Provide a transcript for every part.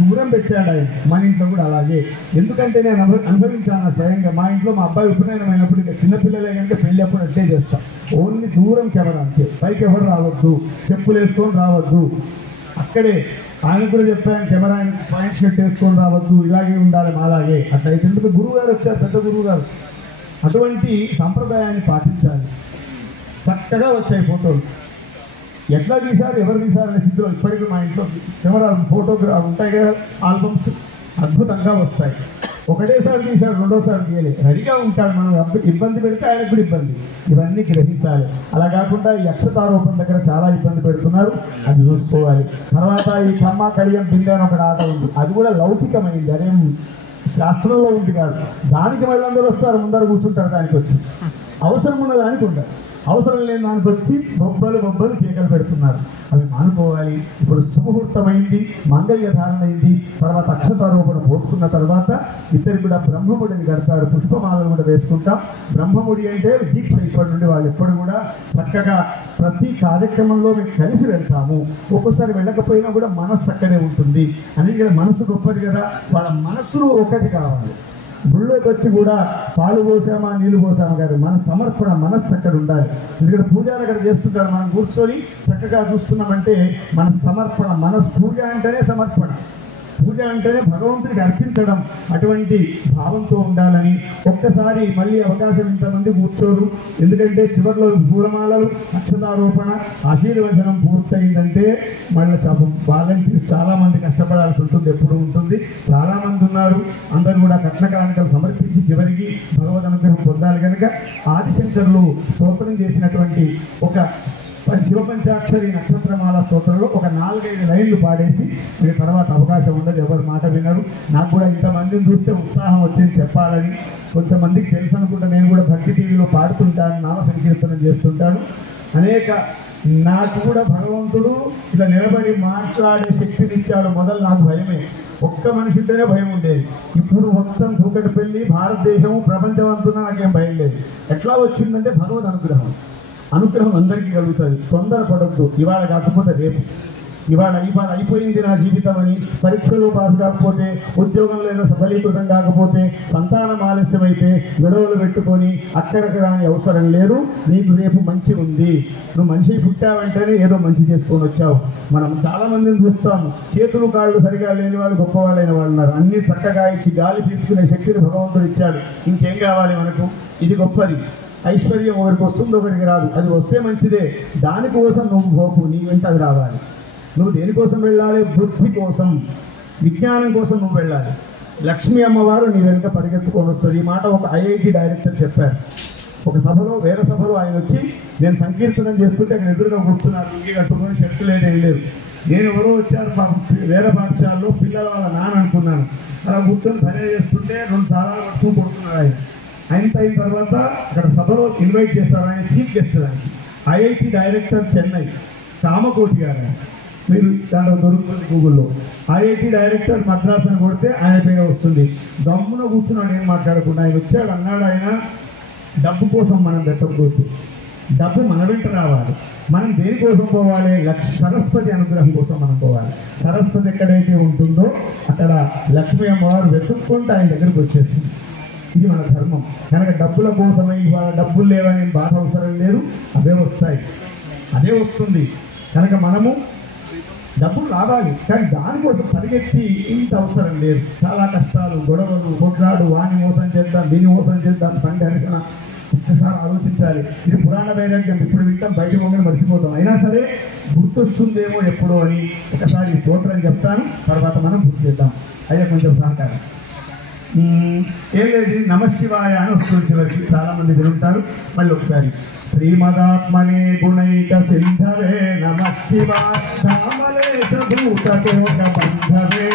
దూరం పెట్టాడు ఆయన. మన ఇంట్లో కూడా అలాగే. ఎందుకంటే నేను అనుభవించాను స్వయంగా. మా ఇంట్లో మా అబ్బాయి ఉపనయనం అయినప్పుడు ఇక చిన్నపిల్లలే కంటే పెళ్ళి అప్పుడు అట్టే చేస్తాం. ఓన్లీ దూరం కెమెరా అంతే, పైకి ఎవరు రావద్దు, చెప్పులు వేసుకొని రావద్దు. అక్కడే ఆయన కూడా చెప్పాను, కెమెరా పాయింట్ షర్ట్ వేసుకొని రావద్దు, ఇలాగే ఉండాలి అలాగే. అట్లా అయితే గురువు గారు వచ్చారు, పెద్ద గురువు గారు. అటువంటి సంప్రదాయాన్ని పాటించాలి. చక్కగా వచ్చాయి ఫోటోలు. ఎట్లా తీశారు, ఎవరు తీశారు అనే స్థితిలో ఇప్పటికీ మా ఇంట్లో కెమెరా ఫోటోగ్రాఫ్ ఉంటాయి కదా, ఆల్బమ్స్ అద్భుతంగా వస్తాయి. ఒకటేసారి తీశారు, రెండోసారి తీయలేదు. రెడీగా ఉంటాడు. మనం ఇబ్బంది పెడితే ఆయనకు కూడా ఇబ్బంది. ఇవన్నీ గ్రహించాలి. అలా కాకుండా ఈ అక్షతారోపణ దగ్గర చాలా ఇబ్బంది పెడుతున్నారు, అది చూసుకోవాలి. తర్వాత ఈ కమ్మ కడియం బిందె అని ఒక ఆట ఉంది, అది కూడా లౌకికమైంది, అదేం శాస్త్రంలో ఉంది కాదు. దానికి మళ్ళీ అందరూ వస్తారు, ముందర కూర్చుంటారు. దానికి వచ్చి అవసరం ఉన్న దానికి ఉండదు, అవసరం లేని దానికి వచ్చి బొబ్బలు కేకలు పెడుతున్నారు. అవి మానుకోవాలి. ఇప్పుడు సుముహూర్తమైంది, మంగళ్య ధారణ అయింది. తర్వాత అక్షతారోపణ పోసుకున్న తర్వాత ఇద్దరు కూడా బ్రహ్మముడిని కడతారు. పుష్పమాలను కూడా వేసుకుంటాం. బ్రహ్మముడి అంటే దీక్ష. ఇప్పటి నుండి వాళ్ళు ఎప్పుడు కూడా చక్కగా ప్రతి కార్యక్రమంలో మేము కలిసి వెళ్తాము. ఒక్కోసారి వెళ్ళకపోయినా కూడా మనస్సు అక్కడే ఉంటుంది. అందుకే మనసు గొప్పది కదా, వాళ్ళ మనస్సులు ఒకటి కావాలి. గుళ్ళోకి వచ్చి కూడా పాలు పోసామా నీళ్లు పోసామా కాదు, మన సమర్పణ మనస్సు అక్కడ ఉండాలి. ఎందుకంటే పూజలు అక్కడ చేస్తుంటారు, మనం కూర్చొని చక్కగా చూస్తున్నామంటే మన సమర్పణ మనస్సు. పూజ అంటేనే సమర్పణ, పూజ అంటేనే భగవంతుడికి అర్పించడం. అటువంటి భావంతో ఉండాలని. ఒక్కసారి మళ్ళీ అవకాశం ఇంతమంది కూర్చోరు, ఎందుకంటే చివరిలో పూలమాలలు, అక్షతారోపణ, ఆశీర్వచనం పూర్తయిందంటే మళ్ళీ వాలంటీర్స్ చాలా మంది కష్టపడాల్సి ఉంటుంది, ఎప్పుడు ఉంటుంది. చాలా మంది ఉన్నారు, అందరూ కూడా కట్న కానుకలు సమర్పించి చివరికి భగవద్ అనుగ్రహం పొందాలి. కనుక ఆదిశంకరులు స్తోత్రం చేసినటువంటి ఒక శివపంచాక్షరి నక్షత్రమాల స్తోత్రంలో ఒక 4-5 లైన్లు పాడేసి ఇక తర్వాత అవకాశం ఉండదు, ఎవరు మాట వినరు. నాకు కూడా ఇంతమందిని చూస్తే ఉత్సాహం వచ్చింది చెప్పాలని. కొంతమందికి తెలుసు అనుకుంటా, నేను కూడా భక్తి టీవీలో పాడుతుంటాను, నామ సంకీర్తనం చేస్తుంటాను. నాకు కూడా భగవంతుడు ఇలా నిలబడి మాట్లాడే శక్తిని ఇచ్చాడు. మొదలు నాకు భయమే, ఒక్క మనిషితోనే భయం ఉండేది. ఇప్పుడు మొత్తం కూకటిపల్లి, భారతదేశము, ప్రపంచం అంటున్నా నాకేం భయం లేదు. ఎట్లా వచ్చిందంటే భగవద్ అనుగ్రహం. అనుగ్రహం అందరికీ కలుగుతుంది. తొందరపడద్దు. ఇవాళ కాకపోతే రేపు, ఇవాళ అయిపోయింది నా జీవితం అని, పరీక్షలు పాస్ కాకపోతే, ఉద్యోగంలో ఏదో సఫలీకృతం కాకపోతే, సంతానం ఆలస్యమైతే గొడవలు పెట్టుకొని అక్కడక్కడ అని అవసరం లేదు. నీకు రేపు మంచి ఉంది. నువ్వు మనిషి పుట్టావంటేనే ఏదో మంచి చేసుకొని వచ్చావు. మనం చాలా మందిని చూస్తాము, చేతులు కాళ్ళు సరిగా లేని వాళ్ళు గొప్పవాళ్ళైన వాళ్ళు ఉన్నారు. అన్ని చక్కగా ఇచ్చి గాలి పీల్చుకునే శక్తిని భగవంతుడు ఇచ్చాడు. ఇంకేం కావాలి మనకు? ఇది గొప్పది. ఐశ్వర్యం ఒకరికి వస్తుంది, ఒకరికి రాదు. అది వస్తే మంచిదే, దానికోసం నువ్వు హోపు, నీ వెంట అది రావాలి. నువ్వు దేనికోసం వెళ్ళాలి? బుద్ధి కోసం, విజ్ఞానం కోసం నువ్వు వెళ్ళాలి. లక్ష్మీ అమ్మవారు నీ వెనుక పరిగెత్తుకొని వస్తుంది. ఈ మాట ఒక ఐఐటి డైరెక్టర్ చెప్పారు. ఒక సభలో, వేరే సభలో ఆయన వచ్చి, నేను సంకీర్తనం చేస్తుంటే అక్కడ ఎదురుగా కూర్చున్నారు, ఇంకే కట్టుకొని షర్టు లేదేం లేదు. నేను ఎవరో వచ్చారు వేరే పాఠశాలలో, పిల్లల వాళ్ళ నాన్న అనుకున్నాను. అలా కూర్చొని పని చేస్తుంటే 2 సారాలు పట్టుకు కొడుతున్నారు. అయిన తర్వాత అక్కడ సభలో ఇన్వైట్ చేస్తారు, ఆయన చీఫ్ గెస్ట్. దానికి ఐఐటి డైరెక్టర్ చెన్నై, కామకోటి గారు. మీరు దాంట్లో దొరుకుతుంది గూగుల్లో. ఐఐటి డైరెక్టర్ మద్రాస్ అని కొడితే ఆయన పేరు వస్తుంది. దమ్మున కూర్చున్నాడు, ఏం మాట్లాడకుండా. ఆయన వచ్చాడు, అన్నాడు, ఆయన డబ్బు కోసం మనం పెట్టకూడదు, డబ్బు మన వెంట రావాలి. మనం దేనికోసం పోవాలి? సరస్వతి అనుగ్రహం కోసం మనం పోవాలి. సరస్వతి ఎక్కడైతే ఉంటుందో అక్కడ లక్ష్మీ అమ్మవారు వెతుక్కుంటూ ఆయన దగ్గరికి వచ్చేస్తుంది. ఇది మన ధర్మం. కనుక డబ్బుల కోసమై ఇవాళ డబ్బులు లేవని బాధ అవసరం లేదు, అవే వస్తాయి, అదే వస్తుంది. కనుక మనము డబ్బులు రావాలి, కానీ దానికోసం పరిగెత్తి ఇంత అవసరం లేదు. చాలా కష్టాలు, గొడవలు, కొట్లాడు, వాణి మోసం చేద్దాం, దీన్ని మోసం చేద్దాం, సంఘటన. ఒక్కసారి ఆలోచించాలి. ఇది పురాణ వైరాగ్యం. ఇప్పుడు వింటాం, బయట మొంగని మర్చిపోతాం. అయినా సరే గుర్తొస్తుందేమో ఎప్పుడో అని ఒకసారి స్తోత్రం చెప్తాను, తర్వాత మనం గుర్తు చేద్దాం. అయ్యా కొంచెం సహకారం. ఏం లేదు, నమశివాయ అని వస్తుంది చివరికి. చాలా మంది వినుంటారు. మళ్ళీ ఒకసారి శ్రీమదాత్మనే గుణైక సింధవే నమశివాయ నామలేశ భూతకోట బంధవే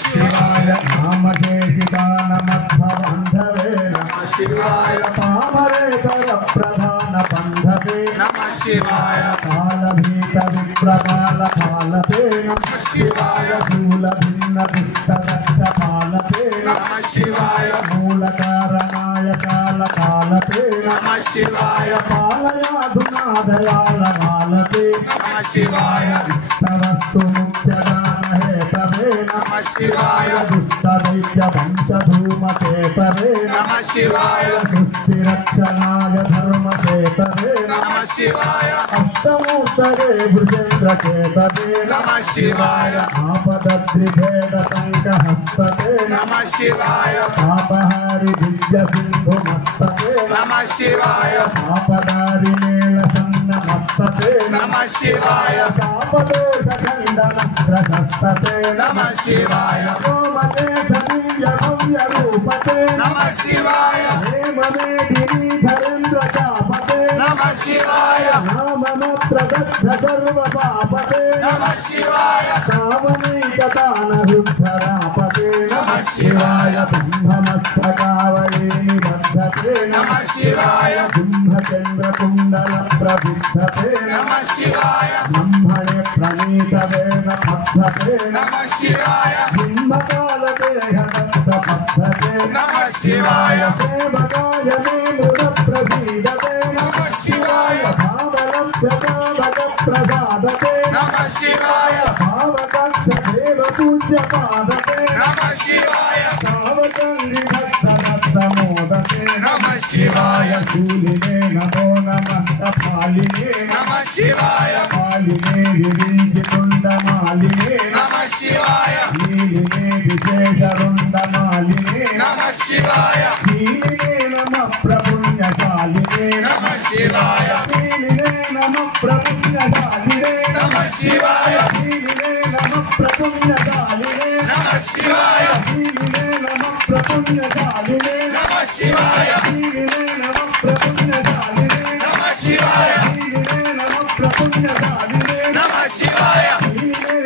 శివాయ నామకేశిత నమద్భవంధవే నమశివాయ పామరేతర ప్రధాన బంధవే నమశివాయ కాలభీత విప్రకాల పాలతే నమశివాయ మూల భిన్న దుష్టదక్ష పాలతే నమశివాయ మూల కారణాయ కాల కాలతే నమశివాయ పాలయాధునాదయాల పాలతే నమశివాయ ఇష్టవస్తు ముఖ్యదాన హేతవే నమశివాయ శివాయ దుష్టదైత్య పంచధూమకేతరే నమ శివాయ సృష్టి రక్షణాయ ధర్మకేతరే నమ శివాయ అష్టమూర్తరే భుజేంద్రకేతరే నమ శివాయ ఆపదద్రిభేద సంకహస్తతే నమ శివాయ పాపహారి దివ్య సింధు మస్తతే నమ శివాయ పాపదారి మేళ సన్న మస్తతే నమ శివాయ పాపదోష ఖండన ప్రశస్తతే నమ శివాయ ఓమతే సదివ్య భవ్య రూపతే నమ శివాయ హేమమేధిని ధరేంద్ర చాపతే నమ శివాయ నామన ప్రదగ్ధ సర్వ పాపతే నమ శివాయ సావనైకతాన రుద్ధరాపతే నమ శివాయ బ్రహ్మమస్తకావయేని బద్ధతే నమ శివాయ కుంభచంద్ర కుండల ప్రబుద్ధతే నమ శివాయ బ్రహ్మణే ప్రణీతవేన పద్ధతే నమ శివాయ బింబకాల దేహదత్త పద్ధతే నమ శివాయ సేవకాయ మే ముద ప్రసీదతే నమ శివాయ భావలభ్యతావక ప్రసాదతే నమ శివాయ భావకక్ష దేవ పూజ్య పాదతే నమ శివాయ భావకండి భక్త దత్త మోదతే నమ శివాయ శూలినే నమో నమః పాలినే నమ శివాయ పాలినే విరించితుండ మాలినే నమ శివాయ నీలినే విశేషరుండ మాలినే నమ శివాయ నీలినే నమ ప్రపుణ్యశాలినే నమ శివాయ నీలినే నమ ప్రపుణ్యశాలినే నమ శివాయ నీలినే నమ ప్రపుణ్యశాలినే నమ శివాయ నీలినే నమ ప్రపుణ్యశాలినే నమ శివాయ నీలినే నమ ప్రపుణ్యశాలినే నమ శివాయ నీలినే నమ ప్రపుణ్యశాలినే నమ శివాయ నీలినే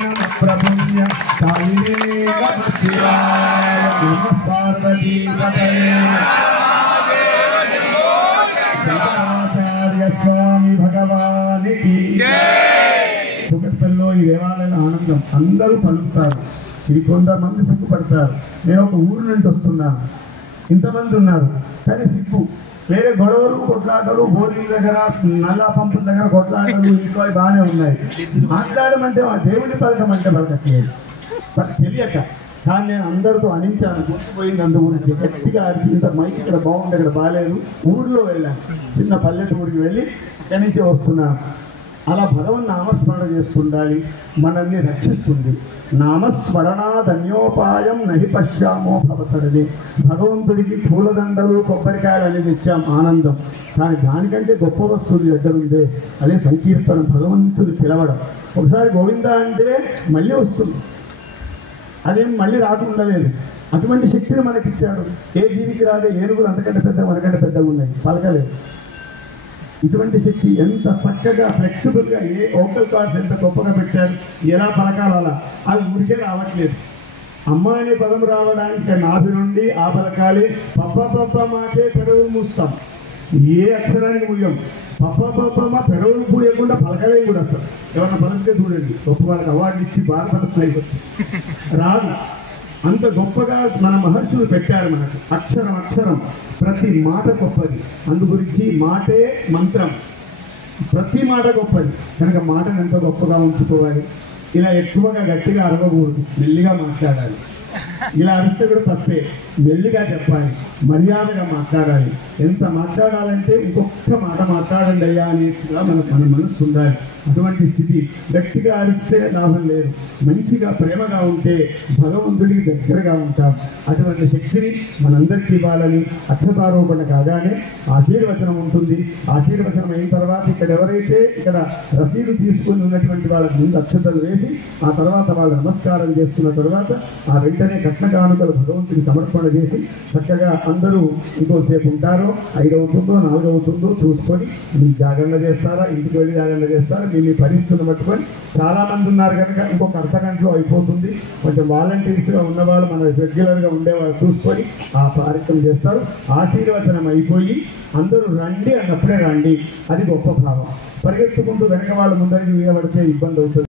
నమ ప్రపుణ్యశాలినే నమ శివాయ నమ పార్వతీ శంకరాచార్య స్వామి భగవానికి కుకట్పల్లిలో ఈ దేవాలయం ఆనందం అందరూ పలుకుతారు. ఇది కొంతమంది సిగ్గుపడతారు. నేను ఒక ఊరు నుండి వస్తున్నాను, ఇంతమంది ఉన్నారు కానీ సిగ్గు. వేరే గొడవలు కొట్లాటలు బోరింగ్ దగ్గర నల్లా పంపుల దగ్గర కొట్లాటలు ఇంకా బాగానే ఉన్నాయి. మాట్లాడమంటే ఆ దేవుడి పలకం అంటే పలకట్లేదు, తెలియక. కానీ నేను అందరితో అనించాను, గుర్తుపోయింది. అందు గురించి గట్టిగా అరిచి ఇంత మైక్ ఇక్కడ బాగుంది, ఇక్కడ బాగాలేదు. ఊరిలో వెళ్ళాను, చిన్న పల్లెటూరికి వెళ్ళి అక్కడి నుంచి వస్తున్నాను. అలా భగవన్ నామస్మరణ చేస్తుండాలి, మనల్ని రక్షిస్తుంది. నామస్మరణాధన్యోపాయం నహి పశ్యామో భవతరది. భగవంతుడికి పూలదండలు కొబ్బరికాయలు అనేది ఇచ్చాం, ఆనందం. కానీ దానికంటే గొప్ప వస్తువులు దగ్గర ఉందే, అదే సంకీర్తనం, భగవంతుడు పిలవడం. ఒకసారి గోవింద అంటే మళ్ళీ వస్తుంది, అదేం మళ్ళీ రాకుండా లేదు. అటువంటి శక్తిని మనకిచ్చాడు. ఏ జీవికి రాదే, ఏనుగులు అంతకంటే పెద్ద మనకంటే పెద్దగా ఉన్నాయి, పలకలేదు. ఇటువంటి శక్తి ఎంత చక్కగా ఫ్లెక్సిబుల్గా, ఏ ఓకల్ కార్డ్స్ ఎంత గొప్పగా పెట్టారు, ఎలా పలకాలి అలా. అది ఊరికే రావట్లేదు. అమ్మ అనే పదం రావడానికి నాభి నుండి ఆ పలకాలి. పప్ప పప్ప మాకే పెదవులు మూస్తాం, ఏ అక్షరానికి ముయ్యం. పప్ప పప్పమ్మ పెదవులు పూయకుండా పలకలే కూడా. అసలు ఎవరన్నా పలికితే చూడండి, గొప్ప వాళ్ళకి అవార్డు ఇచ్చి బాధపడుతున్నాయి, రాదు. అంత గొప్పగా మన మహర్షులు పెట్టారు మనకు. అక్షరం అక్షరం ప్రతి మాట గొప్పది. అందు గురించి మాటే మంత్రం, ప్రతి మాట గొప్పది. కనుక మాటను ఎంతో గొప్పగా ఉంచుకోవాలి. ఇలా ఎక్కువగా గట్టిగా అరవకూడదు, మెల్లిగా మాట్లాడాలి. ఇలా అరిస్తే కూడా తప్పే, మెల్లిగా చెప్పాలి, మర్యాదగా మాట్లాడాలి. ఎంత మాట్లాడాలంటే ఇంకొక మాట మాట్లాడండి అయ్యా అనేట్టుగా మన మనస్సు ఉండాలి. అటువంటి స్థితి. గట్టిగా అరిస్తే లాభం లేదు, మంచిగా ప్రేమగా ఉంటే భగవంతుడికి దగ్గరగా ఉంటాం. అటువంటి శక్తిని మనందరికీ ఇవ్వాలని అక్షతారోపణ కాగానే ఆశీర్వచనం ఉంటుంది. ఆశీర్వచనం అయిన తర్వాత ఇక్కడ ఎవరైతే ఇక్కడ రసీదు తీసుకుని ఉన్నటువంటి వాళ్ళ ముందు అక్షతలు వేసి ఆ తర్వాత వాళ్ళు నమస్కారం చేస్తున్న తర్వాత ఆ వెంటనే కట్న కానుకలు భగవంతుడికి సమర్పణ చేసి చక్కగా అందరూ ఇంకోసేపు ఉంటారో, 5 అవుతుందో 4 అవుతుందో చూసుకొని మీరు జాగరణ చేస్తారా, ఇంటికి వెళ్ళి జాగరణ చేస్తారా, మీ పరిస్థితులు పట్టుకొని. చాలామంది ఉన్నారు కనుక ఇంకొక అర్ధగంటలో అయిపోతుంది. కొంచెం వాలంటీర్స్గా ఉన్నవాళ్ళు, మన రెగ్యులర్గా ఉండేవాళ్ళు చూసుకొని ఆ కార్యక్రమం చేస్తారు. ఆశీర్వచనం అయిపోయి అందరూ రండి అన్నప్పుడే రండి, అది గొప్ప భావం. పరిగెత్తుకుంటూ వెనక వాళ్ళు ముందరికి వీయబడితే ఇబ్బంది అవుతుంది.